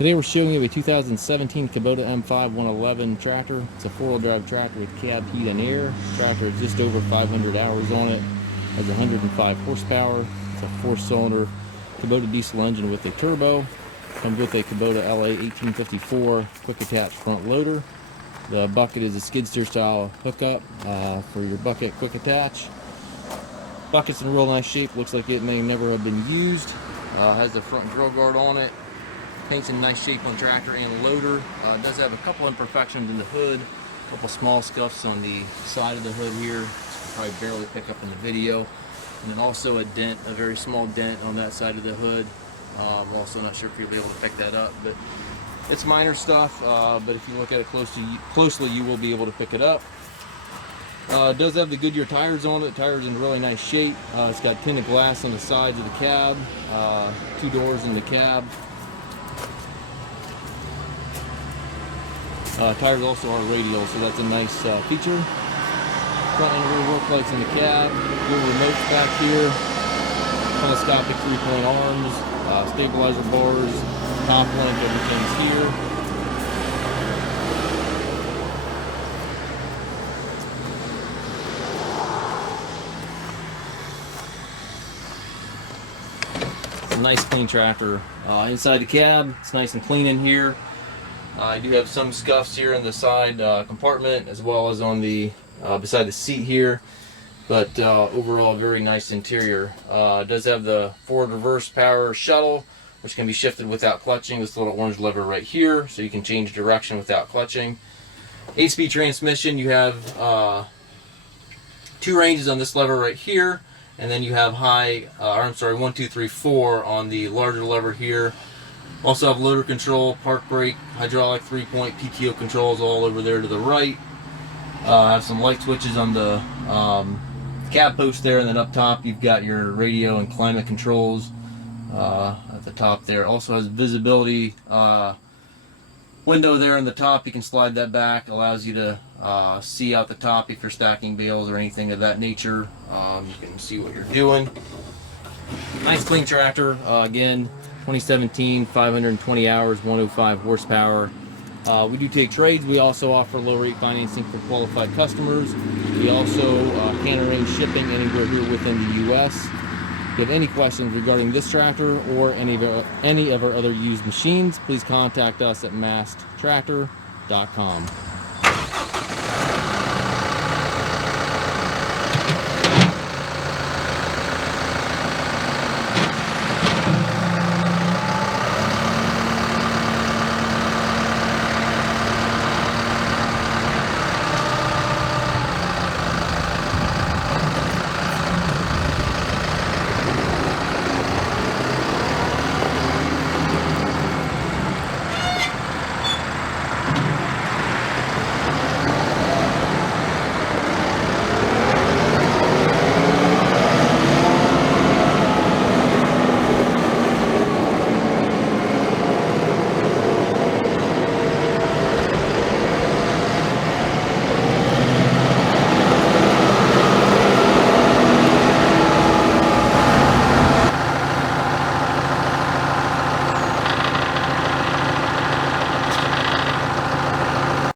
Today we're showing you a 2017 Kubota M5-111 tractor. It's a four-wheel drive tractor with cab heat and air. The tractor has just over 500 hours on it. Has 105 horsepower. It's a four-cylinder Kubota diesel engine with a turbo. Comes with a Kubota LA 1854 quick attach front loader. The bucket is a skid steer style hookup for your bucket quick attach. Bucket's in real nice shape. Looks like it may never have been used. Has the front grill guard on it. Paint's in nice shape on tractor and loader. It does have a couple imperfections in the hood, a couple small scuffs on the side of the hood here. You can probably barely pick up in the video. And then also a dent, a very small dent on that side of the hood. Also not sure if you'll be able to pick that up, but it's minor stuff. But if you look at it closely, you will be able to pick it up. It does have the Goodyear tires on it. The tires in really nice shape. It's got tinted glass on the sides of the cab, two doors in the cab. Tires also are radial, so that's a nice feature. Front and rear work lights in the cab. Dual remotes back here. Telescopic 3-point arms. Stabilizer bars. Top link, everything's here. It's a nice clean tractor. Inside the cab, it's nice and clean in here. I do have some scuffs here in the side compartment as well as on the beside the seat here, but overall very nice interior. It does have the forward reverse power shuttle, which can be shifted without clutching. This little orange lever right here, so you can change direction without clutching. 8-speed transmission. You have two ranges on this lever right here, and then you have 1, 2, 3, 4 on the larger lever here. Also have loader control, park brake, hydraulic 3-point PTO controls all over there to the right. Have some light switches on the cab post there, and then up top you've got your radio and climate controls at the top there. Also has visibility window there in the top. You can slide that back. Allows you to see out the top if you're stacking bales or anything of that nature. You can see what you're doing. Nice clean tractor. Again, 2017, 520 hours, 105 horsepower. We do take trades. We also offer low rate financing for qualified customers. We also can arrange shipping anywhere here within the US. If you have any questions regarding this tractor or any of our other used machines, please contact us at masttractor.com.